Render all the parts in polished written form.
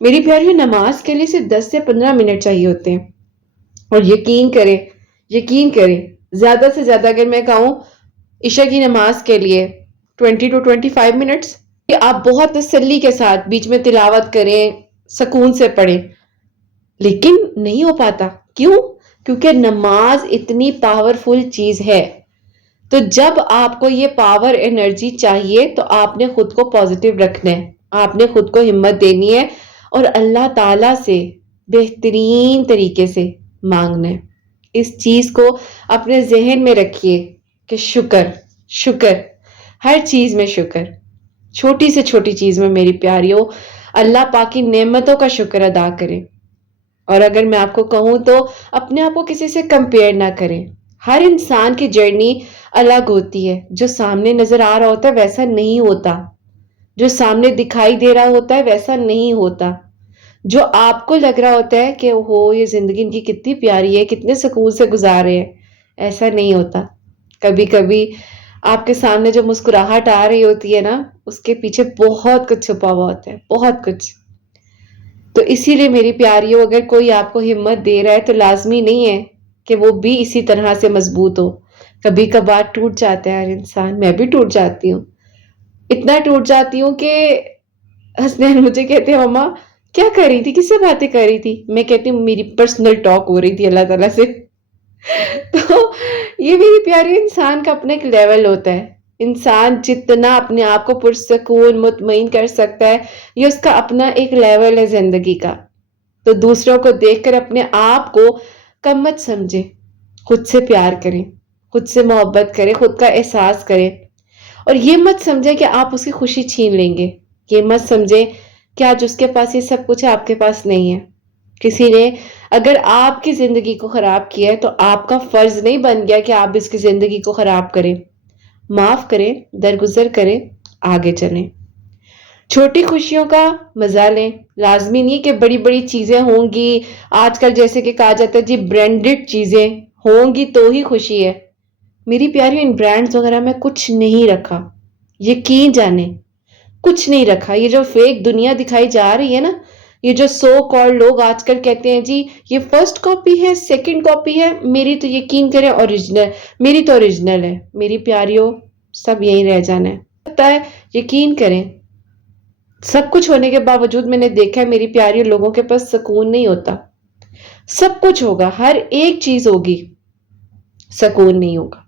میری پیاری نماز کے لیے صرف 10 سے 15 منٹ چاہیے ہوتے ہیں، اور یقین کریں زیادہ سے زیادہ اگر میں کہوں عشاء کی نماز کے لیے 20 to 25 منٹس، آپ بہت تسلی کے ساتھ بیچ میں تلاوت کریں، سکون سے پڑھیں، لیکن نہیں ہو پاتا۔ کیوں؟ کیونکہ نماز اتنی پاورفل چیز ہے۔ تو جب آپ کو یہ پاور انرجی چاہیے تو آپ نے خود کو پازیٹیو رکھنا ہے، آپ نے خود کو ہمت دینی ہے اور اللہ تعالی سے بہترین طریقے سے مانگنا ہے۔ اس چیز کو اپنے ذہن میں رکھیے کہ شکر ہر چیز میں شکر، چھوٹی سے چھوٹی چیز میں میری پیاریوں اللہ پاک کی نعمتوں کا شکر ادا کریں۔ اور اگر میں آپ کو کہوں تو اپنے آپ کو کسی سے کمپیئر نہ کریں۔ ہر انسان کی جرنی الگ ہوتی ہے، جو سامنے نظر آ رہا ہوتا ہے ویسا نہیں ہوتا، جو سامنے دکھائی دے رہا ہوتا ہے ویسا نہیں ہوتا، جو آپ کو لگ رہا ہوتا ہے کہ یہ زندگی ان کی کتنی پیاری ہے، کتنے سکون سے گزارے ہیں، ایسا نہیں ہوتا۔ کبھی کبھی آپ کے سامنے جو مسکراہٹ آ رہی ہوتی ہے نا، اس کے پیچھے بہت کچھ چھپا ہوا ہوتا ہے، بہت کچھ۔ تو اسی لیے میری پیاریوں اگر کوئی آپ کو ہمت دے رہا ہے تو لازمی نہیں ہے کہ وہ بھی اسی طرح سے مضبوط ہو۔ کبھی کبھار ٹوٹ جاتا ہے ہر انسان، میں بھی ٹوٹ جاتی ہوں، اتنا ٹوٹ جاتی ہوں کہ حسنین مجھے کہتے ہیں مما کیا کر رہی تھی، کس سے باتیں کر رہی تھی؟ میں کہتی ہوں میری پرسنل ٹاک ہو رہی تھی اللہ تعالیٰ سے۔ تو یہ میری پیاری انسان کا اپنا ایک لیول ہوتا ہے، انسان جتنا اپنے آپ کو پرسکون مطمئن کر سکتا ہے یہ اس کا اپنا ایک لیول ہے زندگی کا۔ تو دوسروں کو دیکھ کر اپنے آپ کو کم مت سمجھیں، خود سے پیار کریں، خود سے محبت کریں، خود کا احساس کریں، اور یہ مت سمجھیں کہ آپ اس کی خوشی چھین لیں گے، یہ مت سمجھیں کہ آج اس کے پاس یہ سب کچھ ہے آپ کے پاس نہیں ہے۔ کسی نے اگر آپ کی زندگی کو خراب کیا ہے تو آپ کا فرض نہیں بن گیا کہ آپ اس کی زندگی کو خراب کریں۔ معاف کریں، درگزر کریں، آگے چلیں، چھوٹی خوشیوں کا مزہ لیں۔ لازمی نہیں کہ بڑی بڑی چیزیں ہوں گی، آج کل جیسے کہ کہا جاتا ہے جی برانڈڈ چیزیں ہوں گی تو ہی خوشی ہے۔ میری پیاری ان برانڈز وغیرہ میں کچھ نہیں رکھا، یقین جانیں کچھ نہیں رکھا۔ یہ جو فیک دنیا دکھائی جا رہی ہے نا، یہ جو سو کال لوگ آج کل کہتے ہیں جی یہ فرسٹ کاپی ہے، سیکنڈ کاپی ہے، میری تو یقین کریں اوریجنل، میری تو اوریجنل ہے۔ میری پیاریوں سب یہی رہ جانا ہے، پتہ ہے، یقین کریں سب کچھ ہونے کے باوجود میں نے دیکھا ہے میری پیاری لوگوں کے پاس سکون نہیں ہوتا۔ سب کچھ ہوگا، ہر ایک چیز ہوگی، سکون نہیں ہوگا۔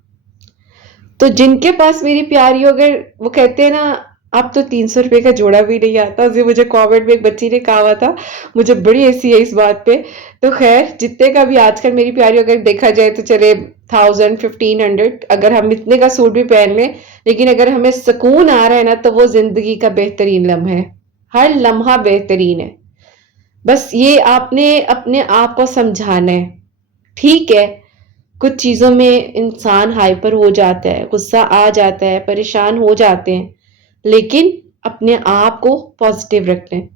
تو جن کے پاس میری پیاری اگر وہ کہتے ہیں نا اب تو 300 روپے کا جوڑا بھی نہیں آتا، مجھے کامنٹ میں ایک بچی نے کہا ہوا تھا، مجھے بڑی ایسی ہے اس بات پہ۔ تو خیر جتنے کا بھی آج کل میری پیاری اگر دیکھا جائے تو چلے 1000 1500، اگر ہم اتنے کا سوٹ بھی پہن لیں لیکن اگر ہمیں سکون آ رہا ہے نا تو وہ زندگی کا بہترین لمحہ ہے، ہر لمحہ بہترین ہے۔ بس یہ آپ نے اپنے آپ کو سمجھانا ہے۔ ٹھیک ہے کچھ چیزوں میں انسان ہائپر ہو جاتا ہے، غصہ آ جاتا ہے، پریشان ہو جاتے ہیں، لیکن اپنے آپ کو پازیٹیو رکھنا ہے،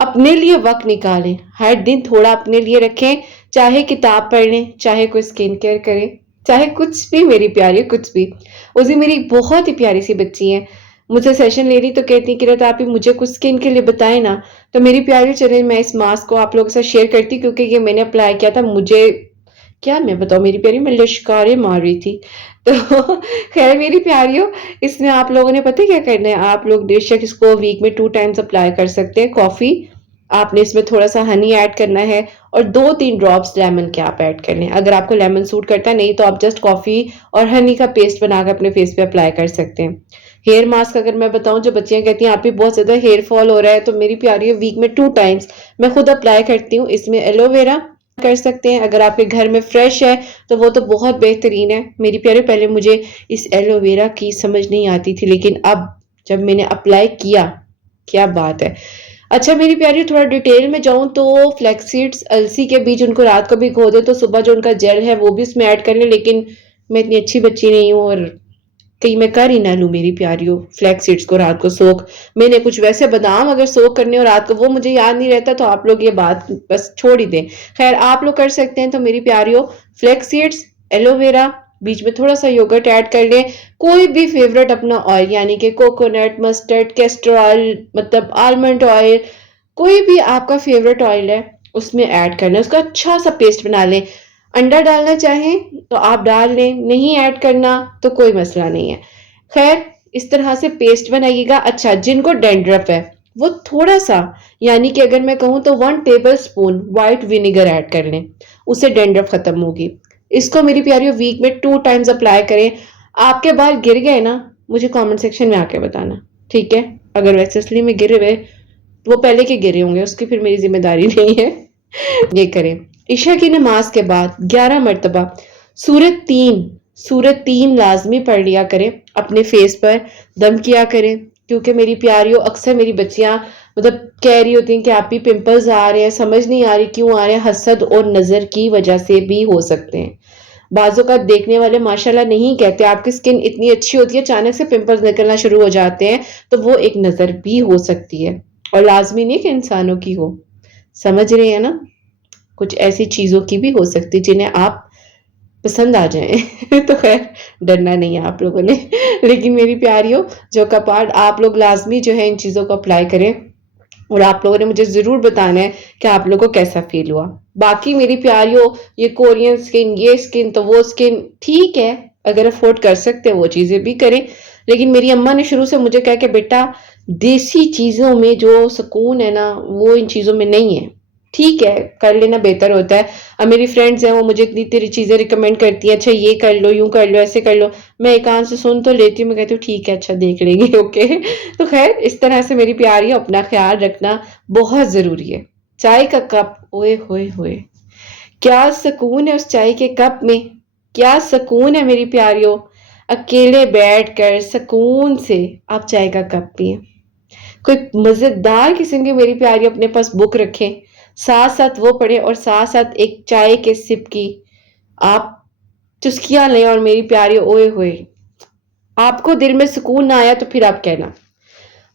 اپنے لیے وقت نکالیں، ہر دن تھوڑا اپنے لیے رکھیں، چاہے کتاب پڑھ لیں، چاہے کوئی سکن کیئر کریں، چاہے کچھ بھی میری پیاری کچھ بھی۔ اسی میری بہت ہی پیاری سی بچی ہیں، مجھ سے سیشن لے رہی تو کہتی کہ رات آپ ہی مجھے کچھ سکن کے لیے بتائیں نا، تو میری پیاری چلیں میں اس ماسک کو آپ لوگوں کے ساتھ شیئر کرتی کیونکہ یہ میں نے اپلائی کیا تھا، مجھے کیا میں بتاؤں میری پیاری میں لشکاریں مار رہی تھی۔ تو خیر میری پیاریوں اس میں آپ لوگوں نے پتہ کیا کرنا ہے، آپ لوگ بے شک اس کو ویک میں 2 ٹائمز اپلائی کر سکتے ہیں۔ کافی آپ نے اس میں تھوڑا سا ہنی ایڈ کرنا ہے اور 2-3 ڈراپس لیمن کے آپ ایڈ کر لیں، اگر آپ کو لیمن سوٹ کرتا ہے نہیں تو آپ جسٹ کافی اور ہنی کا پیسٹ بنا کر اپنے فیس پہ اپلائی کر سکتے ہیں۔ ہیئر ماسک اگر میں بتاؤں جو بچیاں کہتی ہیں آپ بھی بہت زیادہ ہیئر فال ہو رہا ہے تو میری پیاری ویک میں 2 ٹائمز میں خود اپلائی کرتی ہوں، اس میں ایلو ویرا کر سکتے ہیں، اگر آپ کے گھر میں فریش ہے تو وہ تو بہت بہترین ہے۔ میری پیارے پہلے مجھے اس ایلو ویرا کی سمجھ نہیں آتی تھی لیکن اب جب میں نے اپلائی کیا کیا بات ہے۔ اچھا میری پیاری تھوڑا ڈیٹیل میں جاؤں تو فلیکس سیڈز السی کے بیج ان کو رات کو بھی کھو دے تو صبح جو ان کا جیل ہے وہ بھی اس میں ایڈ کر لیں، لیکن میں اتنی اچھی بچی نہیں ہوں اور کہیں میں کر ہی نہ لوں میری پیاریوں فلیکس سیڈز کو رات کو سوک، میں نے کچھ ویسے بادام اگر سوک کرنے اور رات کو وہ مجھے یاد نہیں رہتا تو آپ لوگ یہ بات بس چھوڑ ہی دیں۔ خیر آپ لوگ کر سکتے ہیں تو میری پیاریوں فلیکس سیڈز، ایلو ویرا، بیچ میں تھوڑا سا یوگرٹ ایڈ کر لیں، کوئی بھی فیورٹ اپنا آئل یعنی کہ کوکونٹ، مسٹرڈ، کیسٹر آئل، مطلب آلمنڈ آئل، کوئی بھی آپ کا فیوریٹ آئل ہے اس میں ایڈ کرنا ہے، اس کا اچھا سا پیسٹ بنا لیں. انڈا ڈالنا چاہیں تو آپ ڈال لیں، نہیں ایڈ کرنا تو کوئی مسئلہ نہیں ہے. خیر اس طرح سے پیسٹ بنائیے گا. اچھا جن کو ڈینڈرف ہے وہ تھوڑا سا، یعنی کہ اگر میں کہوں تو 1 tablespoon white vinegar add کر لیں، اس سے ڈینڈرف ختم ہوگی. اس کو میری پیاریوں ویک میں 2 ٹائمز اپلائی کریں. آپ کے بال گر گئے نا مجھے کامنٹ سیکشن میں آ کے بتانا، ٹھیک ہے؟ اگر ویسے اصلی میں گرے ہوئے وہ پہلے کے گرے ہوں گے، اس کی پھر میری ذمہ داری نہیں ہے. یہ کریں عشاء کی نماز کے بعد 11 مرتبہ سورت 3 لازمی پڑھ لیا کریں، اپنے فیس پر دم کیا کریں. کیونکہ میری پیاریوں اکثر میری بچیاں مطلب کہہ رہی ہوتی ہیں کہ آپ بھی پمپلز آ رہے ہیں، سمجھ نہیں آ رہی کیوں آ رہے ہیں. حسد اور نظر کی وجہ سے بھی ہو سکتے ہیں. بعض اوقات دیکھنے والے ماشاءاللہ نہیں کہتے آپ کی سکن اتنی اچھی ہوتی ہے، اچانک سے پمپلز نکلنا شروع ہو جاتے ہیں، تو وہ ایک نظر بھی ہو سکتی ہے، اور لازمی نہیں کہ انسانوں کی ہو. سمجھ رہے ہیں نا؟ کچھ ایسی چیزوں کی بھی ہو سکتی جنہیں آپ پسند آ جائیں. تو خیر ڈرنا نہیں ہے آپ لوگوں نے. لیکن میری پیاریوں جو کپارٹ آپ لوگ لازمی جو ہے ان چیزوں کو اپلائی کریں، اور آپ لوگوں نے مجھے ضرور بتانا ہے کہ آپ لوگوں کو کیسا فیل ہوا. باقی میری پیاریوں یہ کورین سکن، یہ سکن تو وہ سکن، ٹھیک ہے اگر افورڈ کر سکتے ہیں وہ چیزیں بھی کریں. لیکن میری اماں نے شروع سے مجھے کہا کہ بیٹا دیسی چیزوں میں جو سکون ہے نا وہ ان چیزوں میں نہیں ہے. ٹھیک ہے کر لینا بہتر ہوتا ہے. اب میری فرینڈز ہیں وہ مجھے اتنی تیری چیزیں ریکمینڈ کرتی ہیں، اچھا یہ کر لو، یوں کر لو، ایسے کر لو. میں ایک کان سے سن تو لیتی ہوں، میں کہتی ہوں ٹھیک ہے اچھا دیکھ لیں گے. اوکے تو خیر اس طرح سے میری پیاری اپنا خیال رکھنا بہت ضروری ہے. چائے کا کپ، اوئے ہوئے ہوئے کیا سکون ہے اس چائے کے کپ میں، کیا سکون ہے میری پیاریوں. اکیلے بیٹھ کر سکون سے آپ چائے کا کپ پیئیں، کوئی مزیدار قسم کی میری پیاری اپنے پاس بک رکھیں، ساتھ ساتھ وہ پڑھیں، اور ساتھ ساتھ ایک چائے کے سپ کی آپ چسکیاں لیں. اور میری پیاری اوئے ہوئے آپ کو دل میں سکون نہ آیا تو پھر آپ کہنا.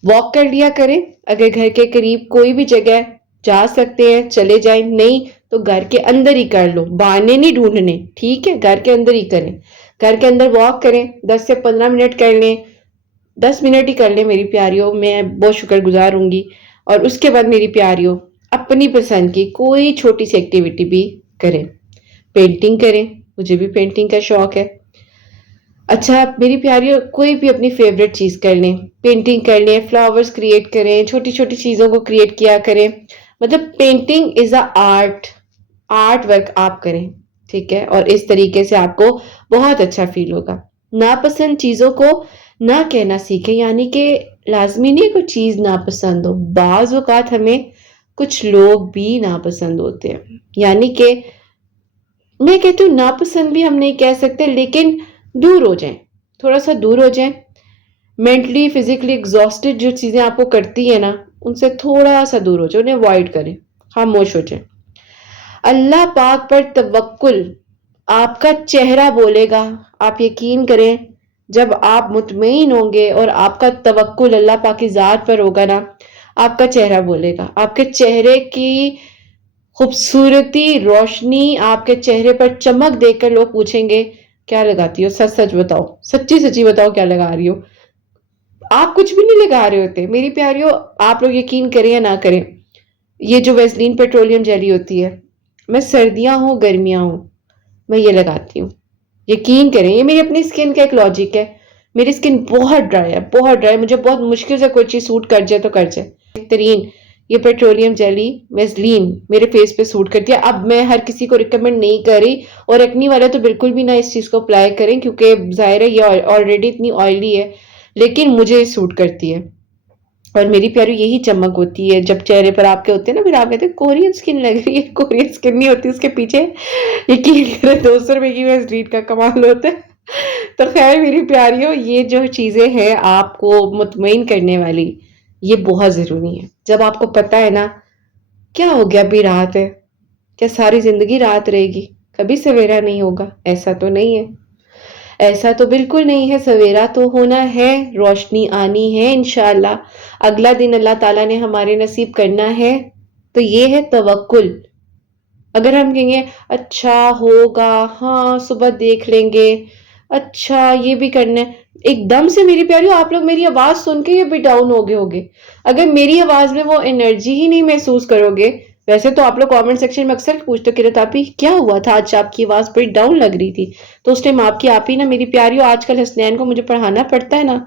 واک کر لیا کریں، اگر گھر کے قریب کوئی بھی جگہ جا سکتے ہیں چلے جائیں، نہیں تو گھر کے اندر ہی کر لو، باہر نہیں ڈھونڈنے، ٹھیک ہے گھر کے اندر ہی کریں. گھر کے اندر واک کریں، 10 سے 15 منٹ کر لیں، 10 منٹ ہی کر لیں میری پیاریوں، میں بہت شکر گزار ہوں گی. اور اس کے بعد میری پیاریوں اپنی پسند کی کوئی چھوٹی سی ایکٹیویٹی بھی کریں. پینٹنگ کریں، مجھے بھی پینٹنگ کا شوق ہے. اچھا میری پیاریوں کوئی بھی اپنی فیوریٹ چیز کر لیں، پینٹنگ کر لیں، فلاورز کریٹ کریں، چھوٹی چھوٹی چیزوں کو کریٹ کیا کریں. مطلب پینٹنگ از اے آرٹ ورک آپ کریں، ٹھیک ہے؟ اور اس طریقے سے آپ کو بہت اچھا فیل ہوگا. ناپسند چیزوں کو نہ کہنا سیکھیں، یعنی کہ لازمی نہیں کوئی چیز ناپسند ہو، بعض اوقات ہمیں کچھ لوگ بھی ناپسند ہوتے ہیں. یعنی کہ میں کہتی ہوں ناپسند بھی ہم نہیں کہہ سکتے، لیکن دور ہو جائیں، تھوڑا سا دور ہو جائیں. مینٹلی فزیکلی ایگزاسٹڈ جو چیزیں آپ کو کرتی ہیں نا ان سے تھوڑا سا دور ہو جائیں، انہیں اوائڈ کریں، خاموش ہو جائیں. اللہ پاک پر توکل آپ کا چہرہ بولے گا. آپ یقین کریں جب آپ مطمئن ہوں گے اور آپ کا توکل اللہ پاک کی ذات پر ہوگا نا آپ کا چہرہ بولے گا. آپ کے چہرے کی خوبصورتی، روشنی، آپ کے چہرے پر چمک دیکھ کر لوگ پوچھیں گے کیا لگاتی ہو، سچ سچ بتاؤ، سچی سچی بتاؤ کیا لگا رہی ہو. آپ کچھ بھی نہیں لگا رہے ہوتے میری پیاریوں. آپ لوگ یقین کریں یا نہ کریں، یہ جو ویسلین پیٹرولیم جیلی ہوتی ہے، میں سردیاں ہوں گرمیاں ہوں میں یہ لگاتی ہوں. یقین کریں یہ میری اپنی سکن کا ایک لاجک ہے. میری سکن بہت ڈرائی ہے، بہت ڈرائی، مجھے بہت مشکل سے کوئی چیز سوٹ کر جائے تو کر جائے. بہترین یہ پیٹرولیم جیلی ویسلین میرے فیس پہ سوٹ کرتی ہے. اب میں ہر کسی کو ریکمینڈ نہیں کر رہی، اور ایکنی والے تو بالکل بھی نہ اس چیز کو اپلائی کریں کیونکہ ظاہر ہے یہ آلریڈی اتنی آئلی ہے، لیکن مجھے سوٹ کرتی ہے. اور میری پیاری یہی چمک ہوتی ہے جب چہرے پر آپ کے ہوتے ہیں نا، پھر آپ کہتے ہیں کورین سکن لگ رہی ہے. کورین سکن نہیں ہوتی، اس کے پیچھے یقین کریں 200 روپے کی ویسلین کا کمال ہوتا ہے. تو خیر میری پیاریوں یہ جو چیزیں ہیں آپ کو مطمئن کرنے والی یہ بہت ضروری ہے. جب آپ کو پتا ہے نا کیا ہو گیا ابھی رات ہے، کیا ساری زندگی رات رہے گی، کبھی سویرا نہیں ہوگا؟ ایسا تو نہیں ہے، ایسا تو بالکل نہیں ہے. سویرا تو ہونا ہے، روشنی آنی ہے انشاءاللہ. اگلا دن اللہ تعالیٰ نے ہمارے نصیب کرنا ہے. تو یہ ہے توکل. اگر ہم کہیں گے اچھا ہوگا، ہاں صبح دیکھ لیں گے، اچھا یہ بھی کرنا ہے۔ ایک دم سے میری پیاریو آپ لوگ میری آواز سن کے یہ بھی ڈاؤن ہوگے۔ اگر میری آواز میں وہ انرجی ہی نہیں محسوس کرو گے، ویسے تو آپ لوگ کامنٹ سیکشن میں اکثر پوچھتے کہ رتاپی کیا ہوا تھا آج آپ کی آواز بڑی ڈاؤن لگ رہی تھی، تو اس ٹائم آپ کی آپ ہی نا میری پیاریو آج کل حسنین کو مجھے پڑھانا پڑتا ہے نا،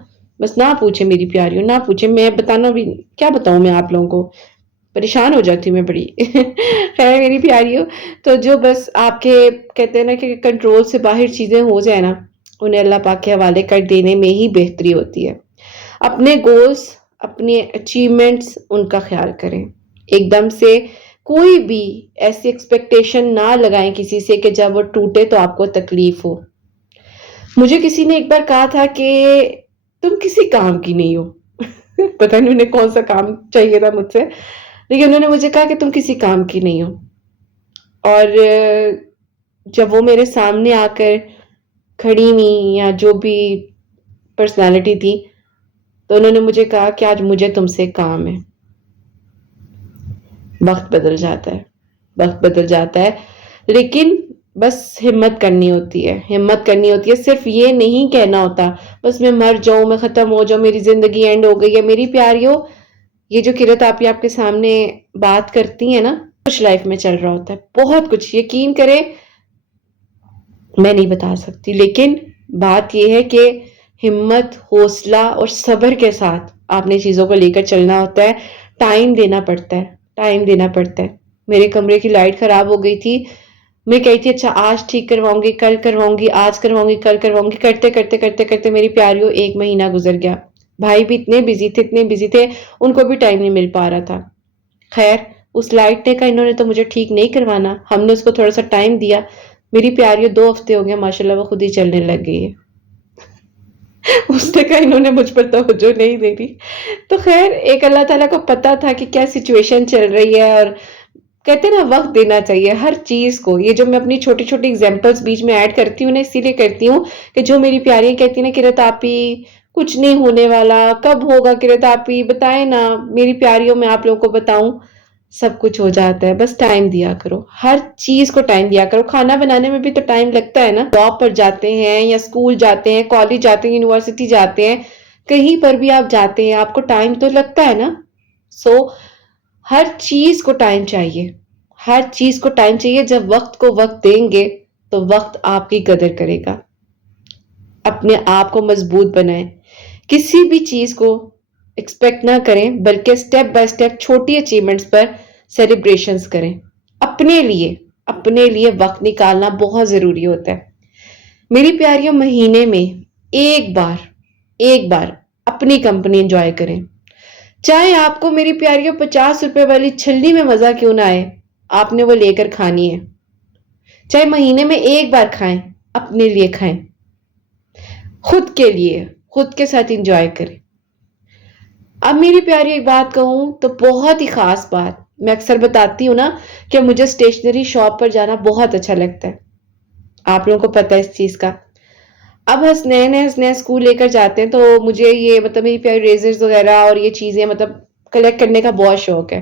بس نہ پوچھے میری پیاریو نہ پوچھے، میں بتانا بھی کیا بتاؤں، میں آپ لوگوں کو پریشان ہو جاتی ہوں میں بڑی خیر میری پیاریو، تو جو بس آپ کے کہتے ہیں نا کہ کنٹرول سے باہر چیزیں ہو جائے نا، انہیں اللہ پاک کے حوالے کر دینے میں ہی بہتری ہوتی ہے۔ اپنے گولز، اپنے اچیومنٹس ان کا خیال کریں، ایک دم سے کوئی بھی ایسی ایکسپیکٹیشن نہ لگائیں کسی سے کہ جب وہ ٹوٹے تو آپ کو تکلیف ہو۔ مجھے کسی نے ایک بار کہا تھا کہ تم کسی کام کی نہیں ہو پتہ نہیں انہیں کون سا کام چاہیے تھا مجھ سے، لیکن انہوں نے مجھے کہا کہ تم کسی کام کی نہیں ہو، اور جب وہ میرے سامنے آ کر کھڑی ہوئی یا جو بھی پرسنالٹی تھی تو انہوں نے مجھے کہا کہ آج مجھے تم سے کام ہے۔ وقت بدل جاتا ہے، وقت بدل جاتا ہے، لیکن بس ہمت کرنی ہوتی ہے، ہمت کرنی ہوتی ہے، صرف یہ نہیں کہنا ہوتا بس میں مر جاؤں، میں ختم ہو جاؤں، میری زندگی اینڈ ہو گئی ہے۔ میری پیاریو یہ جو کرت آپ کے سامنے بات کرتی ہیں نا، کچھ لائف میں چل رہا ہوتا ہے، بہت کچھ، یقین کریں میں نہیں بتا سکتی، لیکن بات یہ ہے کہ ہمت، حوصلہ اور صبر کے ساتھ آپ نے چیزوں کو لے کر چلنا ہوتا ہے، ٹائم دینا پڑتا ہے، ٹائم دینا پڑتا ہے۔ میرے کمرے کی لائٹ خراب ہو گئی تھی، میں کہی تھی اچھا آج ٹھیک کرواؤں گی، کل کرواؤں گی، آج کرواؤں گی، کل کرواؤں گی، کرتے کرتے کرتے کرتے میری پیاریوں 1 مہینہ گزر گیا۔ بھائی بھی اتنے بزی تھے، ان کو بھی ٹائم نہیں مل پا رہا تھا۔ خیر اس لائٹ نے کہا انہوں نے تو مجھے ٹھیک نہیں کروانا، ہم نے اس کو تھوڑا سا ٹائم دیا، میری پیاریوں 2 ہفتے ہو گئے ماشاءاللہ وہ خود ہی چلنے لگ گئی ہے اس نے کہا انہوں نے مجھ پر توجہ نہیں دے دی۔ تو خیر ایک اللہ تعالیٰ کو پتا تھا کہ کیا سچویشن چل رہی ہے، اور کہتے ہیں نا وقت دینا چاہیے ہر چیز کو۔ یہ جو میں اپنی چھوٹی چھوٹی ایگزامپلس بیچ میں ایڈ کرتی ہوں نا، اسی لیے کرتی ہوں کہ جو میری پیاریاں کہتی ہیں نا کہ رتاپی کچھ نہیں ہونے والا، کب ہوگا کہ رتاپی بتائیں نا، میری پیاریوں میں آپ لوگوں کو بتاؤں سب کچھ ہو جاتا ہے، بس ٹائم دیا کرو، ہر چیز کو ٹائم دیا کرو۔ کھانا بنانے میں بھی تو ٹائم لگتا ہے نا، جاب پر جاتے ہیں یا اسکول جاتے ہیں، کالج جاتے ہیں، یونیورسٹی جاتے ہیں، کہیں پر بھی آپ جاتے ہیں آپ کو ٹائم تو لگتا ہے نا۔ سو ہر چیز کو ٹائم چاہیے، ہر چیز کو ٹائم چاہیے۔ جب وقت کو وقت دیں گے تو وقت آپ کی قدر کرے گا۔ اپنے آپ کو مضبوط بنائیں، کسی بھی چیز کو ایکسپیکٹ نہ کریں، بلکہ سٹیپ بائی سٹیپ چھوٹی اچیومنٹس پر سیلیبریشنز کریں۔ اپنے لیے وقت نکالنا بہت ضروری ہوتا ہے۔ میری پیاریوں مہینے میں ایک بار اپنی کمپنی انجوائے کریں، چاہے آپ کو میری پیاریوں 50 روپے والی چھلی میں مزہ کیوں نہ آئے، آپ نے وہ لے کر کھانی ہے، چاہے مہینے میں ایک بار کھائیں، اپنے لیے کھائیں، خود کے لیے، خود کے ساتھ انجوائے کریں۔ اب میری پیاری ایک بات کہوں تو بہت ہی خاص بات، میں اکثر بتاتی ہوں نا کہ مجھے اسٹیشنری شاپ پر جانا بہت اچھا لگتا ہے، آپ لوگوں کو پتہ ہے اس چیز کا۔ اب حسنین اسکول لے کر جاتے ہیں تو مجھے یہ مطلب میری پیاری ریزرز وغیرہ اور یہ چیزیں مطلب کلیکٹ کرنے کا بہت شوق ہے۔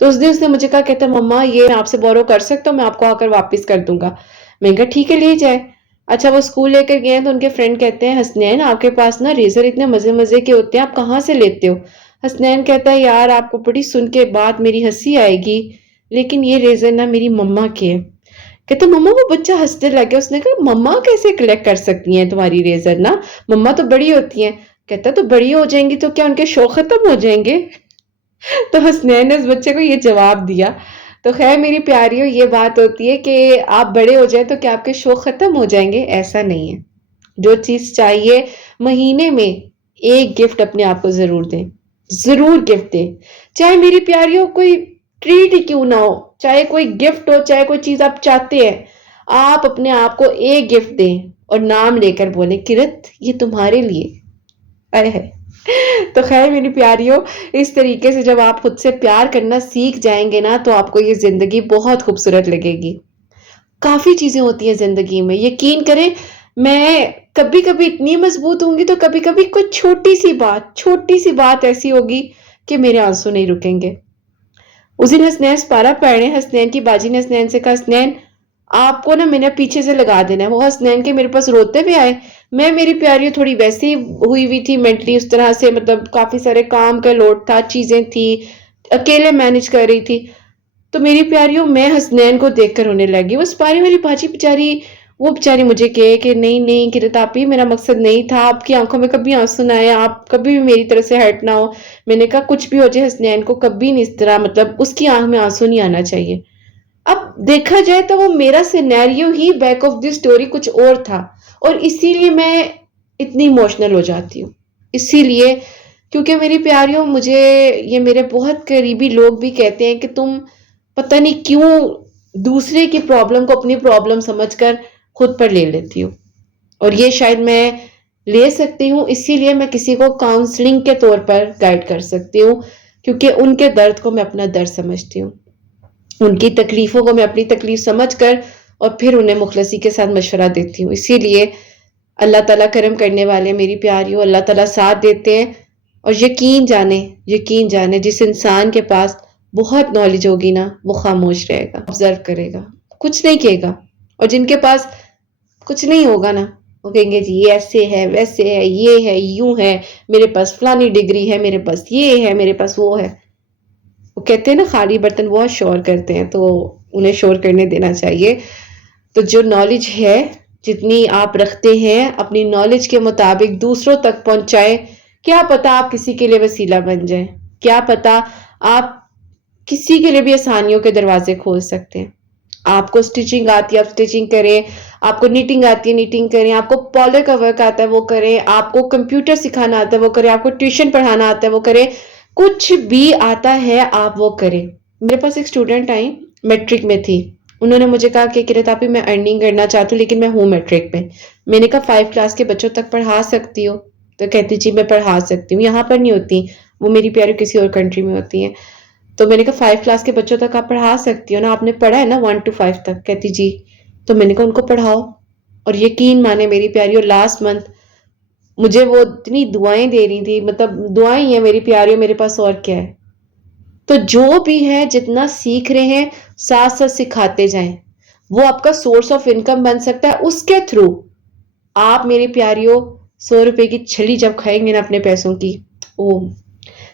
تو اس دن اس نے مجھے کہا کہتا مما یہ میں آپ سے بورو کر سکتا ہوں، میں آپ کو آ کر واپس کر دوں گا۔ میں نے کہا ٹھیک ہے لے جائے۔ اچھا وہ اسکول لے کر گئے ہیں تو ان کے فرینڈ کہتے ہیں حسنین آپ کے پاس نا ریزر اتنے مزے مزے کے ہوتے ہیں، آپ کہاں سے لیتے ہو؟ حسنین کہتا ہے یار آپ کو بڑی سن کے بات میری ہنسی آئے گی، لیکن یہ ریزر نا میری مما کے ہے۔ کہتا مما، وہ بچہ ہنسنے لگ گیا، اس نے کہا مما کیسے کلیکٹ کر سکتی ہیں تمہاری ریزر نا، مما تو بڑی ہوتی ہیں۔ کہتا تو بڑی ہو جائیں گی تو کیا ان کے شوق ختم ہو جائیں گے؟ تو حسنین نے اس بچے کو یہ جواب دیا۔ تو خیر میری پیاریوں یہ بات ہوتی ہے کہ آپ بڑے ہو جائیں تو کیا آپ کے شوق ختم ہو جائیں گے؟ ایسا نہیں ہے، جو چیز چاہیے مہینے میں ایک گفٹ اپنے آپ کو ضرور دیں، ضرور گفٹ دیں، چاہے میری پیاریوں کوئی ٹریٹ ہی کیوں نہ ہو، چاہے کوئی گفٹ ہو، چاہے کوئی چیز آپ چاہتے ہیں، آپ اپنے آپ کو ایک گفٹ دیں اور نام لے کر بولیں کرت یہ تمہارے لیے ہے۔ تو خیر میری پیاریوں اس طریقے سے جب آپ خود سے پیار کرنا سیکھ جائیں گے نا تو آپ کو یہ زندگی بہت خوبصورت لگے گی۔ کافی چیزیں ہوتی ہیں زندگی میں، یقین کریں میں کبھی کبھی اتنی مضبوط ہوں گی تو کبھی کبھی کوئی چھوٹی سی بات ایسی ہوگی کہ میرے آنسو نہیں رکیں گے۔ اس دن حسنین سپارہ پڑھ رہے ہیں، حسنین کی باجی نے حسنین سے کہا حسنین آپ کو نا میں نے پیچھے سے لگا دینا ہے. وہ حسنین کے میرے پاس روتے ہوئے آئے. میں میری پیاری تھوڑی ویسی ہوئی ہوئی تھی مینٹلی اس طرح سے، مطلب کافی سارے کام کا لوڈ تھا، چیزیں تھی، اکیلے مینج کر رہی تھی. تو میری پیاریوں میں حسنین کو دیکھ کر ہونے لگی. وہ سپاری والی باجی بیچاری، وہ بیچاری مجھے کہے کہ نہیں نہیں کرت آپی میرا مقصد نہیں تھا، آپ کی آنکھوں میں کبھی آنسو نہ آئے، آپ کبھی بھی میری طرف سے ہرٹ نہ ہو. میں نے کہا کچھ بھی ہو جائے حسنین کو کبھی نہیں اس طرح، مطلب اس کی آنکھ میں آنسو نہیں آنا چاہیے. اب دیکھا جائے تو وہ میرا scenario he back of the story کچھ اور تھا، اور اسی لیے میں اتنی ایموشنل ہو جاتی ہوں. اسی لیے کیونکہ میری پیاریوں، مجھے یہ میرے بہت قریبی لوگ بھی کہتے ہیں کہ تم پتہ نہیں کیوں دوسرے کی پرابلم کو اپنی پرابلم سمجھ کر خود پر لے لیتی ہوں. اور یہ شاید میں لے سکتی ہوں، اسی لیے میں کسی کو کاؤنسلنگ کے طور پر گائیڈ کر سکتی ہوں، کیونکہ ان کے درد کو میں اپنا درد سمجھتی ہوں، ان کی تکلیفوں کو میں اپنی تکلیف سمجھ کر اور پھر انہیں مخلصی کے ساتھ مشورہ دیتی ہوں. اسی لیے اللہ تعالیٰ کرم کرنے والے میری پیاریوں، اللہ تعالیٰ ساتھ دیتے ہیں. اور یقین جانے جس انسان کے پاس بہت نالج ہوگی نا، وہ خاموش رہے گا، آبزرو کرے گا، کچھ نہیں کہے گا. اور جن کے پاس کچھ نہیں ہوگا نا، وہ کہیں گے جی یہ ایسے ہے، ویسے ہے، یہ ہے، یوں ہے، میرے پاس فلانی ڈگری ہے، میرے پاس یہ ہے، میرے پاس وہ ہے. وہ کہتے ہیں نا خالی برتن بہت شور کرتے ہیں، تو انہیں شور کرنے دینا چاہیے. تو جو نالج ہے، جتنی آپ رکھتے ہیں اپنی نالج کے مطابق دوسروں تک پہنچائے. کیا پتا آپ کسی کے لیے وسیلہ بن جائیں، کیا پتا آپ کسی کے لیے بھی آسانیوں کے دروازے کھول سکتے ہیں. آپ کو سٹیچنگ آتی ہے آپ سٹیچنگ کریں، آپ کو نیٹنگ آتی ہے نیٹنگ کریں، آپ کو پارلر کا ورک آتا ہے وہ کریں، آپ کو کمپیوٹر سکھانا آتا ہے وہ کریں، آپ کو ٹیوشن پڑھانا آتا ہے وہ کریں، کچھ بھی آتا ہے آپ وہ کریں. میرے پاس ایک اسٹوڈنٹ آئی، میٹرک میں تھی. انہوں نے مجھے کہا کہ کرت آپی میں ارننگ کرنا چاہتی ہوں لیکن میں ہوں میٹرک میں. میں نے کہا 5 کلاس کے بچوں تک پڑھا سکتی ہو؟ تو کہتی جی میں پڑھا سکتی ہوں. یہاں پر نہیں ہوتی، وہ میری پیاری کسی اور کنٹری میں ہوتی ہیں. تو میں نے کہا 5 کلاس کے بچوں تک آپ پڑھا سکتی ہو نا، آپ نے پڑھا ہے نا 1 to 5 تک؟ کہتی جی. تو میں نے کہا ان کو پڑھاؤ. اور یقین مانے میری پیاریوں، لاسٹ منتھ مجھے وہ اتنی دعائیں دے رہی تھی، مطلب دعائیں ہیں میری پیاریوں، میرے پاس اور کیا ہے. تو جو بھی ہے جتنا سیکھ رہے ہیں ساتھ ساتھ سکھاتے جائیں. وہ آپ کا سورس آف انکم بن سکتا ہے. اس کے تھرو آپ میری پیاریوں 100 روپے کی چھلی جب کھائیں گے نا اپنے پیسوں کی،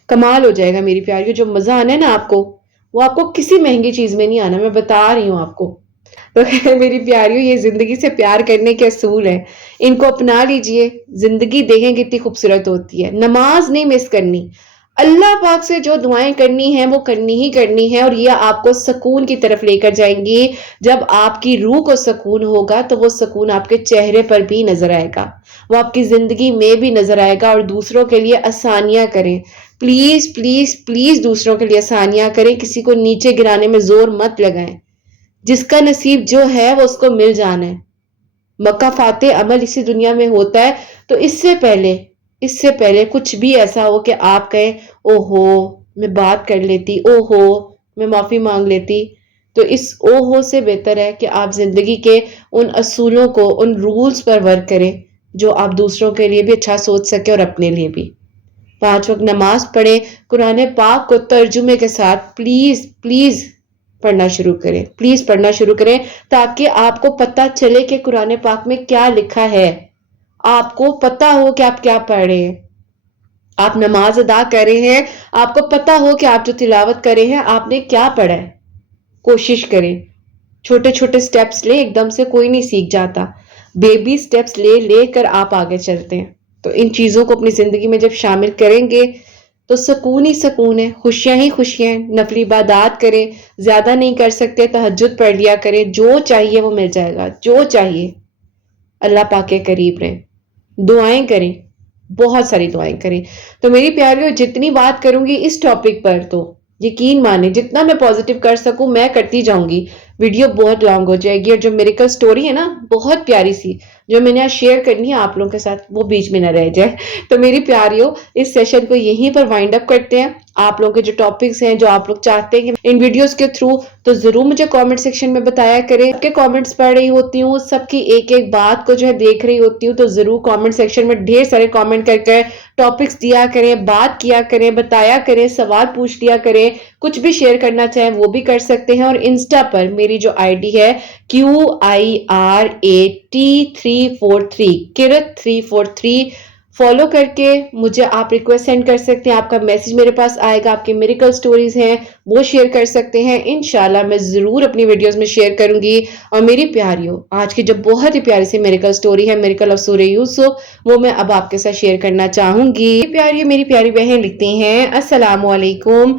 کمال ہو جائے گا میری پیاریوں. جو مزہ آنا ہے نا آپ کو، وہ آپ کو کسی مہنگی چیز میں نہیں آنا، میں بتا رہی ہوں آپ کو. تو میری پیاریوں، یہ زندگی سے پیار کرنے کے اصول ہیں، ان کو اپنا لیجئے. زندگی دیکھیں کتنی خوبصورت ہوتی ہے. نماز نہیں مس کرنی، اللہ پاک سے جو دعائیں کرنی ہیں وہ کرنی ہی کرنی ہے، اور یہ آپ کو سکون کی طرف لے کر جائیں گی. جب آپ کی روح کو سکون ہوگا تو وہ سکون آپ کے چہرے پر بھی نظر آئے گا، وہ آپ کی زندگی میں بھی نظر آئے گا. اور دوسروں کے لیے آسانیاں کریں، پلیز پلیز پلیز دوسروں کے لیے آسانیاں کریں. کسی کو نیچے گرانے میں زور مت لگائیں. جس کا نصیب جو ہے وہ اس کو مل جانا ہے. مکافات عمل اسی دنیا میں ہوتا ہے. تو اس سے پہلے کچھ بھی ایسا ہو کہ آپ کہیں او ہو میں بات کر لیتی، او ہو میں معافی مانگ لیتی، تو اس او ہو سے بہتر ہے کہ آپ زندگی کے ان اصولوں کو، ان رولز پر ورک کریں جو آپ دوسروں کے لیے بھی اچھا سوچ سکے اور اپنے لیے بھی. 5 وقت نماز پڑھیں، قرآن پاک کو ترجمے کے ساتھ پلیز پلیز پڑھنا شروع کریں، پلیز پڑھنا شروع کریں، تاکہ آپ کو پتہ چلے کہ قرآن پاک میں کیا لکھا ہے. آپ کو پتہ ہو کہ آپ کیا پڑھ رہے ہیں. آپ نماز ادا کر رہے ہیں، آپ کو پتہ ہو کہ آپ جو تلاوت کر رہے ہیں آپ نے کیا پڑھا ہے. کوشش کریں، چھوٹے چھوٹے سٹیپس لیں. ایک دم سے کوئی نہیں سیکھ جاتا، بیبی سٹیپس لے لے کر آپ آگے چلتے ہیں. تو ان چیزوں کو اپنی زندگی میں جب شامل کریں گے تو سکون ہی سکون ہے، خوشیاں ہی خوشیاں ہیں. نفلی عبادات کریں، زیادہ نہیں کر سکتے تہجد پڑھ لیا کریں. جو چاہیے وہ مل جائے گا، جو چاہیے. اللہ پاک کے قریب رہیں، دعائیں کریں، بہت ساری دعائیں کریں. تو میری پیاریوں، جتنی بات کروں گی اس ٹاپک پر تو یقین مانے جتنا میں پازیٹیو کر سکوں میں کرتی جاؤں گی. ویڈیو بہت لانگ ہو جائے گی، اور جو میریکل سٹوری ہے نا بہت پیاری سی جو میں نے آج شیئر کرنی ہے آپ لوگوں کے ساتھ، وہ بیچ میں نہ رہ جائے. تو میری پیاریوں، اس سیشن کو یہیں پر وائنڈ اپ کرتے ہیں. آپ لوگوں کے جو ٹاپکس ہیں، جو آپ لوگ چاہتے ہیں کہ ان ویڈیوز کے تھرو، تو ضرور مجھے کامنٹ سیکشن میں بتایا کریں. آپ کے کامنٹس پڑھ رہی ہوتی ہوں، سب کی ایک ایک بات کو جو ہے دیکھ رہی ہوتی ہوں. تو ضرور کامنٹ سیکشن میں ڈھیر سارے کامنٹ کر کر ٹاپکس دیا کریں، بات کیا کریں، بتایا کریں، سوال پوچھ لیا کریں. کچھ بھی شیئر کرنا چاہیں وہ بھی کر سکتے ہیں. اور انسٹا پر میری جو ID ہے QIRAT343 کرت 343 فالو کر کے مجھے آپ ریکویسٹ سینڈ کر سکتے ہیں. آپ کا میسج میرے پاس آئے گا. آپ کے میریکل سٹوریز ہیں وہ شیئر کر سکتے ہیں. انشاءاللہ میں ضرور اپنی ویڈیوز میں شیئر کروں گی. اور میری پیاریوں، آج کی جو بہت ہی پیاری سی میریکل سٹوری ہے، میریکل آف سورہ یوسف، وہ میں اب آپ کے ساتھ شیئر کرنا چاہوں گی. پیاریوں، میری پیاری بہن لکھتی ہیں، السلام علیکم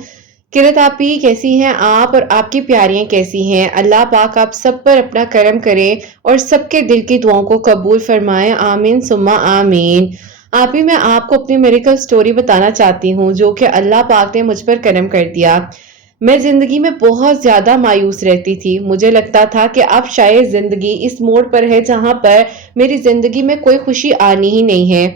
کرت آپی، کیسی ہیں آپ اور آپ کی پیاریاں کیسی ہیں؟ اللہ پاک آپ سب پر اپنا کرم کریں اور سب کے دل کی دعاؤں کو قبول فرمائیں. آمین ثم آمین. آپ ہی میں آپ کو اپنی میریکل سٹوری بتانا چاہتی ہوں جو کہ اللہ پاک نے مجھ پر کرم کر دیا. میں زندگی میں بہت زیادہ مایوس رہتی تھی. مجھے لگتا تھا کہ اب شاید زندگی اس موڑ پر ہے جہاں پر میری زندگی میں کوئی خوشی آنی ہی نہیں ہے.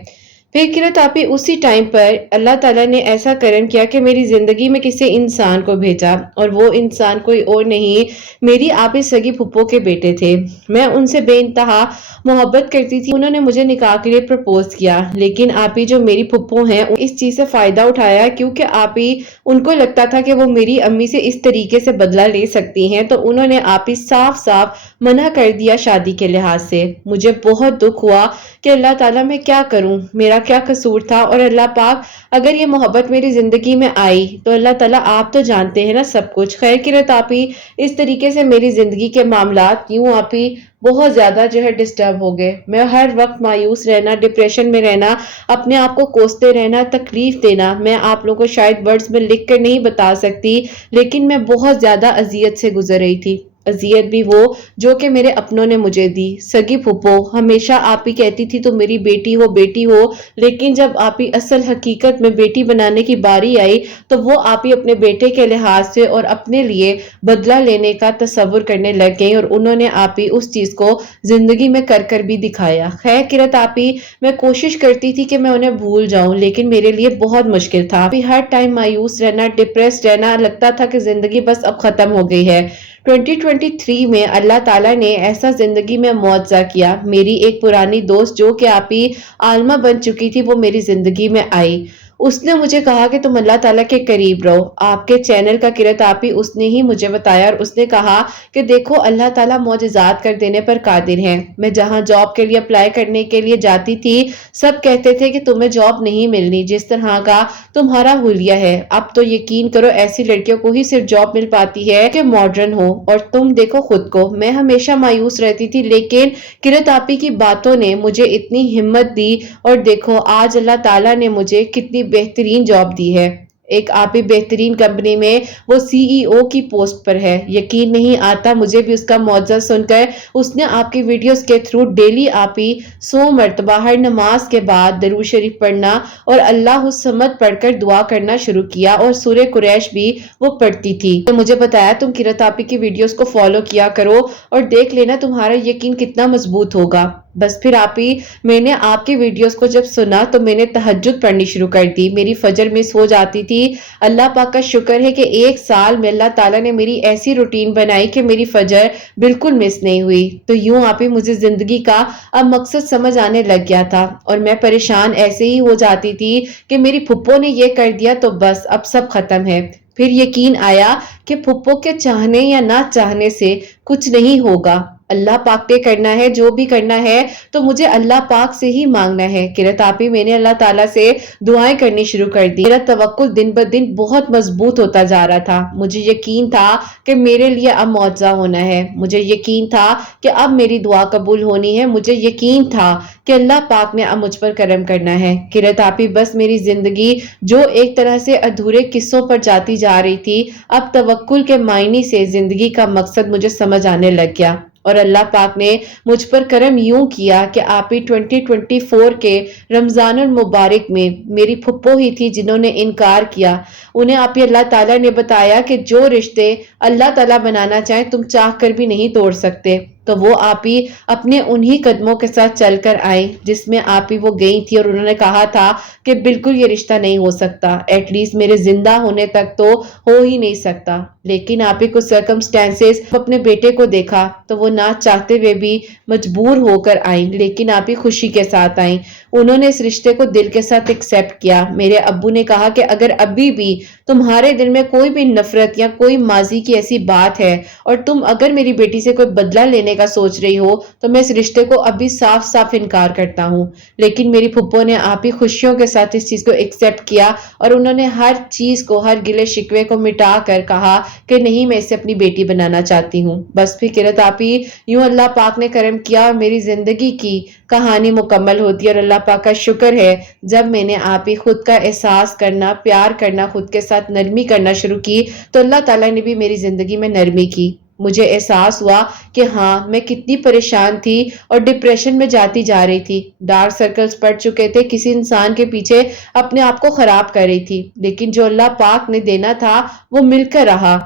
پھر کرت آپی اسی ٹائم پر اللہ تعالیٰ نے ایسا کرم کیا کہ میری زندگی میں کسی انسان کو بھیجا، اور وہ انسان کوئی اور نہیں، میری آپی سگی پھپھو کے بیٹے تھے. میں ان سے بے انتہا محبت کرتی تھی. انہوں نے مجھے نکاح کے لیے پرپوز کیا، لیکن آپی جو میری پھپھو ہیں اس چیز سے فائدہ اٹھایا کیونکہ آپی ان کو لگتا تھا کہ وہ میری امی سے اس طریقے سے بدلہ لے سکتی ہیں، تو انہوں نے آپی صاف صاف منع کر دیا شادی کے لحاظ سے. مجھے بہت دکھ ہوا کہ اللہ تعالیٰ میں کیا کروں، میرا کیا قصور تھا، اور اللہ پاک اگر یہ محبت میری زندگی میں آئی تو اللہ تعالیٰ آپ تو جانتے ہیں نا سب کچھ. خیر کرت آپی اس طریقے سے میری زندگی کے معاملات یوں آپی بہت زیادہ جو ہے ڈسٹرب ہو گئے. میں ہر وقت مایوس رہنا، ڈپریشن میں رہنا، اپنے آپ کو کوستے رہنا، تکلیف دینا، میں آپ لوگوں کو شاید ورڈز میں لکھ کر نہیں بتا سکتی، لیکن میں بہت زیادہ اذیت سے گزر رہی تھی. اذیت بھی وہ جو کہ میرے اپنوں نے مجھے دی. سگی پھپھو ہمیشہ آپ ہی کہتی تھی تو میری بیٹی ہو بیٹی ہو، لیکن جب آپ ہی اصل حقیقت میں بیٹی بنانے کی باری آئی تو وہ آپ ہی اپنے بیٹے کے لحاظ سے اور اپنے لیے بدلہ لینے کا تصور کرنے لگ گئی، اور انہوں نے آپ ہی اس چیز کو زندگی میں کر کر بھی دکھایا. خیر کرت آپ ہی میں کوشش کرتی تھی کہ میں انہیں بھول جاؤں، لیکن میرے لیے بہت مشکل تھا. ہر ٹائم مایوس رہنا، ڈپریس رہنا، لگتا تھا کہ زندگی بس اب ختم ہو گئی ہے. 2023 میں اللہ تعالیٰ نے ایسا زندگی میں معجزہ کیا. میری ایک پرانی دوست جو کہ آپ ہی عالمہ بن چکی تھی وہ میری زندگی میں آئی. اس نے مجھے کہا کہ تم اللہ تعالیٰ کے قریب رہو. آپ کے چینل کا کرت آپ ہی اس نے ہی مجھے بتایا، اور اس نے کہا کہ دیکھو اللہ تعالیٰ معجزات کر دینے پر قادر ہیں. میں جہاں جاب کے لیے اپلائی کرنے کے لیے جاتی تھی سب کہتے تھے کہ تمہیں جاب نہیں ملنی جس طرح کا تمہارا حلیہ ہے. اب تو یقین کرو ایسی لڑکیوں کو ہی صرف جاب مل پاتی ہے کہ ماڈرن ہو، اور تم دیکھو خود کو. میں ہمیشہ مایوس رہتی تھی، لیکن کرت آپی کی باتوں نے مجھے اتنی ہمت دی، اور دیکھو آج اللہ تعالیٰ نے مجھے کتنی بہترین جاب دی ہے. ایک آپ ہی بہترین کمپنی میں وہ CEO کی پوسٹ پر ہے. یقین نہیں آتا مجھے بھی اس کا معجزہ سن کر. اس نے آپ کی ویڈیوز کے تھرو ڈیلی آپ ہی 100 مرتبہ ہر نماز کے بعد درود شریف پڑھنا اور اللہ الصمد پڑھ کر دعا کرنا شروع کیا، اور سورہ قریش بھی وہ پڑھتی تھی. تو مجھے بتایا تم کرت آپی کی ویڈیوز کو فالو کیا کرو اور دیکھ لینا تمہارا یقین کتنا مضبوط ہوگا. بس پھر آپ ہی میں نے آپ کی ویڈیوز کو جب سنا تو میں نے تہجد پڑھنی شروع کر دی. میری فجر مس ہو جاتی تھی. اللہ پاک کا شکر ہے کہ 1 سال میں اللہ تعالیٰ نے میری ایسی روٹین بنائی کہ میری فجر بالکل مس نہیں ہوئی. تو یوں آپ ہی مجھے زندگی کا اب مقصد سمجھ آنے لگ گیا تھا، اور میں پریشان ایسے ہی ہو جاتی تھی کہ میری پھپھو نے یہ کر دیا تو بس اب سب ختم ہے. پھر یقین آیا کہ پھپھو کے چاہنے یا نہ چاہنے سے کچھ نہیں ہوگا. اللہ پاک نے کرنا ہے، جو بھی کرنا ہے تو مجھے اللہ پاک سے ہی مانگنا ہے. کرت آپی میں نے اللہ تعالیٰ سے دعائیں کرنی شروع کر دی. میرا توکل دن بدن بہت مضبوط ہوتا جا رہا تھا. مجھے یقین تھا کہ میرے لیے اب معجزہ ہونا ہے. مجھے یقین تھا کہ اب میری دعا قبول ہونی ہے. مجھے یقین تھا کہ اللہ پاک نے اب مجھ پر کرم کرنا ہے. کرت آپی بس میری زندگی جو ایک طرح سے ادھورے قصوں پر جاتی جا رہی تھی، اب توکل کے معنی سے زندگی کا مقصد مجھے سمجھ آنے لگ گیا. اور اللہ پاک نے مجھ پر کرم یوں کیا کہ آپ ہی 2024 کے رمضان المبارک میں میری پھپھو ہی تھی جنہوں نے انکار کیا. انہیں آپ ہی اللہ تعالیٰ نے بتایا کہ جو رشتے اللہ تعالیٰ بنانا چاہیں تم چاہ کر بھی نہیں توڑ سکتے. تو وہ آپ ہی اپنے انہی قدموں کے ساتھ چل کر آئیں جس میں آپ ہی وہ گئی تھی، اور انہوں نے کہا تھا کہ بالکل یہ رشتہ نہیں ہو سکتا، ایٹ لیسٹ میرے زندہ ہونے تک تو ہو ہی نہیں سکتا. لیکن آپ ہی کچھ سرکمسٹینسز اپنے بیٹے کو دیکھا تو وہ نہ چاہتے ہوئے بھی مجبور ہو کر آئیں، لیکن آپ ہی خوشی کے ساتھ آئیں. انہوں نے اس رشتے کو دل کے ساتھ ایکسیپٹ کیا۔ میرے ابو نے کہا کہ اگر ابھی بھی تمہارے دل میں کوئی بھی نفرت یا کوئی ماضی کی ایسی بات ہے اور تم اگر میری بیٹی سے کوئی بدلہ لینے کا سوچ رہی ہو تو میں اس رشتے کو ابھی صاف صاف انکار کرتا ہوں۔ لیکن میری پھپھو نے آپ ہی خوشیوں کے ساتھ اس چیز کو ایکسیپٹ کیا اور انہوں نے ہر چیز کو، ہر گلے شکوے کو مٹا کر کہا کہ نہیں، میں اسے اپنی بیٹی بنانا چاہتی ہوں۔ بس پھر قرت آپ ہی یوں اللہ پاک نے کرم کیا اور میری زندگی کی کہانی مکمل ہوتی ہے، اور اللہ پاک کا شکر ہے جب میں نے آپ ہی خود کا احساس کرنا، پیار کرنا، خود کے ساتھ نرمی کرنا شروع کی تو اللہ تعالیٰ نے بھی میری زندگی میں نرمی کی۔ مجھے احساس ہوا کہ ہاں، میں کتنی پریشان تھی اور ڈپریشن میں جاتی جا رہی تھی، ڈارک سرکلز پڑ چکے تھے، کسی انسان کے پیچھے اپنے آپ کو خراب کر رہی تھی، لیکن جو اللہ پاک نے دینا تھا وہ مل کر رہا۔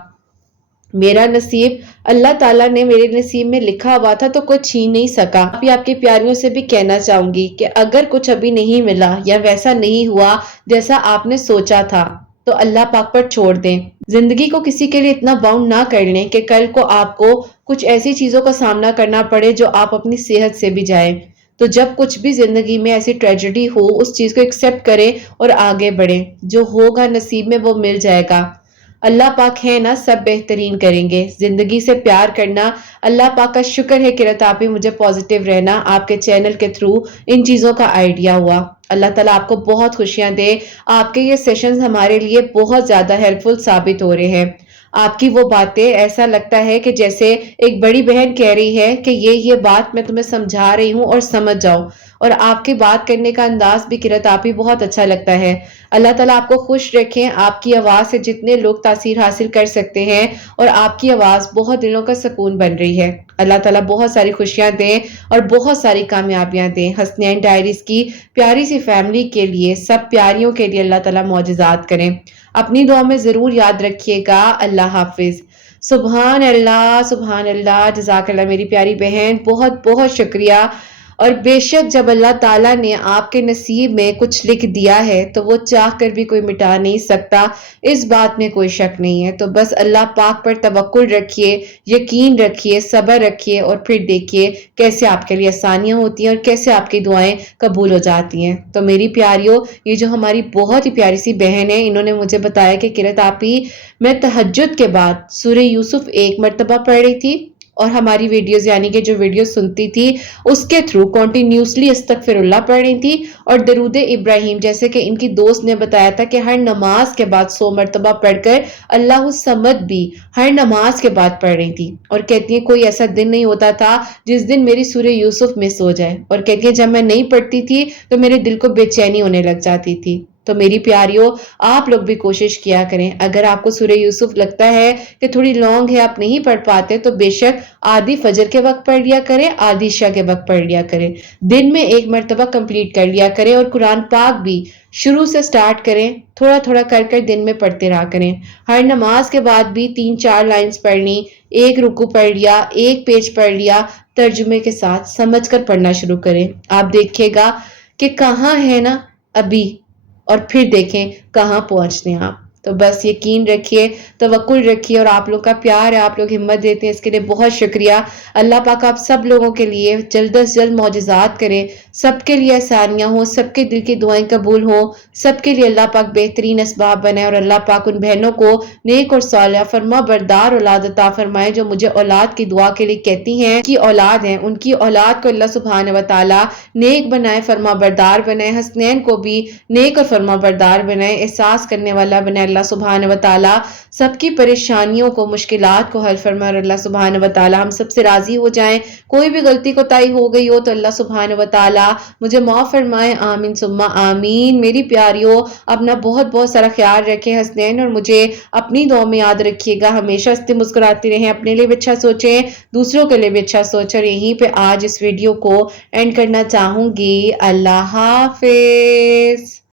میرا نصیب اللہ تعالیٰ نے میرے نصیب میں لکھا ہوا تھا تو کوئی چھین نہیں سکا۔ ابھی آپ کی پیاریوں سے بھی کہنا چاہوں گی کہ اگر کچھ ابھی نہیں ملا یا ویسا نہیں ہوا جیسا آپ نے سوچا تھا تو اللہ پاک پر چھوڑ دیں۔ زندگی کو کسی کے لیے اتنا باؤنڈ نہ کر لیں کہ کل کو آپ کو کچھ ایسی چیزوں کا سامنا کرنا پڑے جو آپ اپنی صحت سے بھی جائیں۔ تو جب کچھ بھی زندگی میں ایسی ٹریجڈی ہو، اس چیز کو ایکسیپٹ کریں اور آگے بڑھیں۔ جو ہوگا نصیب میں وہ مل جائے گا۔ اللہ پاک ہے نا، سب بہترین کریں گے۔ زندگی سے پیار کرنا، اللہ پاک کا شکر ہے کہ آپ ہی مجھے پازیٹیو رہنا آپ کے چینل کے تھرو ان چیزوں کا آئیڈیا ہوا۔ اللہ تعالیٰ آپ کو بہت خوشیاں دے۔ آپ کے یہ سیشنز ہمارے لیے بہت زیادہ ہیلپ فل ثابت ہو رہے ہیں۔ آپ کی وہ باتیں ایسا لگتا ہے کہ جیسے ایک بڑی بہن کہہ رہی ہے کہ یہ بات میں تمہیں سمجھا رہی ہوں اور سمجھ جاؤ، اور آپ کی بات کرنے کا انداز بھی قرت آپ ہی بہت اچھا لگتا ہے۔ اللہ تعالیٰ آپ کو خوش رکھیں۔ آپ کی آواز سے جتنے لوگ تاثیر حاصل کر سکتے ہیں اور آپ کی آواز بہت دلوں کا سکون بن رہی ہے۔ اللہ تعالیٰ بہت ساری خوشیاں دیں اور بہت ساری کامیابیاں دیں۔ حسنین ڈائریز کی پیاری سی فیملی کے لیے، سب پیاریوں کے لیے اللہ تعالیٰ معجزات کریں۔ اپنی دعا میں ضرور یاد رکھیے گا۔ اللہ حافظ۔ سبحان اللہ، سبحان اللہ، جزاک اللہ میری پیاری بہن، بہت بہت شکریہ۔ اور بے شک جب اللہ تعالیٰ نے آپ کے نصیب میں کچھ لکھ دیا ہے تو وہ چاہ کر بھی کوئی مٹا نہیں سکتا، اس بات میں کوئی شک نہیں ہے۔ تو بس اللہ پاک پر توکل رکھیے، یقین رکھیے، صبر رکھیے، اور پھر دیکھیے کیسے آپ کے لیے آسانیاں ہوتی ہیں اور کیسے آپ کی دعائیں قبول ہو جاتی ہیں۔ تو میری پیاریوں، یہ جو ہماری بہت ہی پیاری سی بہن ہے، انہوں نے مجھے بتایا کہ قرت آپ ہی میں تہجد کے بعد سورہ یوسف 1 مرتبہ پڑھ رہی تھی، اور ہماری ویڈیوز یعنی کہ جو ویڈیوز سنتی تھی اس کے تھرو کنٹینیوسلی استغفر اللہ پڑھ رہی تھی، اور درود ابراہیم جیسے کہ ان کی دوست نے بتایا تھا کہ ہر نماز کے بعد 100 مرتبہ پڑھ کر اللہ الصمد بھی ہر نماز کے بعد پڑھ رہی تھی۔ اور کہتی ہیں کوئی ایسا دن نہیں ہوتا تھا جس دن میری سورہ یوسف مس ہو جائے، اور کہتی ہیں جب میں نہیں پڑھتی تھی تو میرے دل کو بے چینی ہونے لگ جاتی تھی۔ تو میری پیاریوں، آپ لوگ بھی کوشش کیا کریں، اگر آپ کو سورہ یوسف لگتا ہے کہ تھوڑی لانگ ہے، آپ نہیں پڑھ پاتے، تو بے شک آدھی فجر کے وقت پڑھ لیا کریں، آدھی عشاء کے وقت پڑھ لیا کریں، دن میں 1 مرتبہ کمپلیٹ کر لیا کریں، اور قرآن پاک بھی شروع سے سٹارٹ کریں، تھوڑا تھوڑا کر کر دن میں پڑھتے رہا کریں۔ ہر نماز کے بعد بھی 3-4 لائنز پڑھنی، 1 رکوع پڑھ لیا، 1 پیج پڑھ لیا، ترجمے کے ساتھ سمجھ کر پڑھنا شروع کریں۔ آپ دیکھیے گا کہ کہاں ہے نا ابھی، اور پھر دیکھیں کہاں پہنچتے ہیں آپ۔ تو بس یقین رکھیے، توکل رکھیے، اور آپ لوگ کا پیار ہے، آپ لوگ ہمت دیتے ہیں، اس کے لیے بہت شکریہ۔ اللہ پاک آپ سب لوگوں کے لیے جلد از جلد معجزات کریں، سب کے لیے آسانیاں ہوں، سب کے دل کی دعائیں قبول ہوں، سب کے لیے اللہ پاک بہترین اسباب بنائے، اور اللہ پاک ان بہنوں کو نیک اور صالحہ فرما بردار اولاد عطا فرمائے جو مجھے اولاد کی دعا کے لیے کہتی ہیں کہ اولاد ہیں، ان کی اولاد کو اللہ سبحانہ و تعالی نیک بنائے، فرما بردار بنائے، حسنین کو بھی نیک اور فرما بردار بنائے، احساس کرنے والا بنائے اللہ سبحانہ و تعالی، سب کی پریشانیوں کو، مشکلات کو حل فرمائے، اور اللہ سبحانہ و تعالی ہم سب سے راضی ہو جائیں۔ کوئی بھی غلطی کوتاہی ہو گئی ہو تو اللہ سبحانہ و تعالی مجھے معاف فرمائے، آمین ثم آمین۔ میری پیاریوں، اپنا بہت بہت سارا خیال رکھیں حسنین، اور مجھے اپنی دعا میں یاد رکھیے گا، ہمیشہ ہنستے مسکراتے رہیں، اپنے لیے بھی اچھا سوچیں، دوسروں کے لیے بھی اچھا سوچیں، اور یہیں پہ آج اس ویڈیو کو اینڈ کرنا چاہوں گی۔ اللہ حافظ۔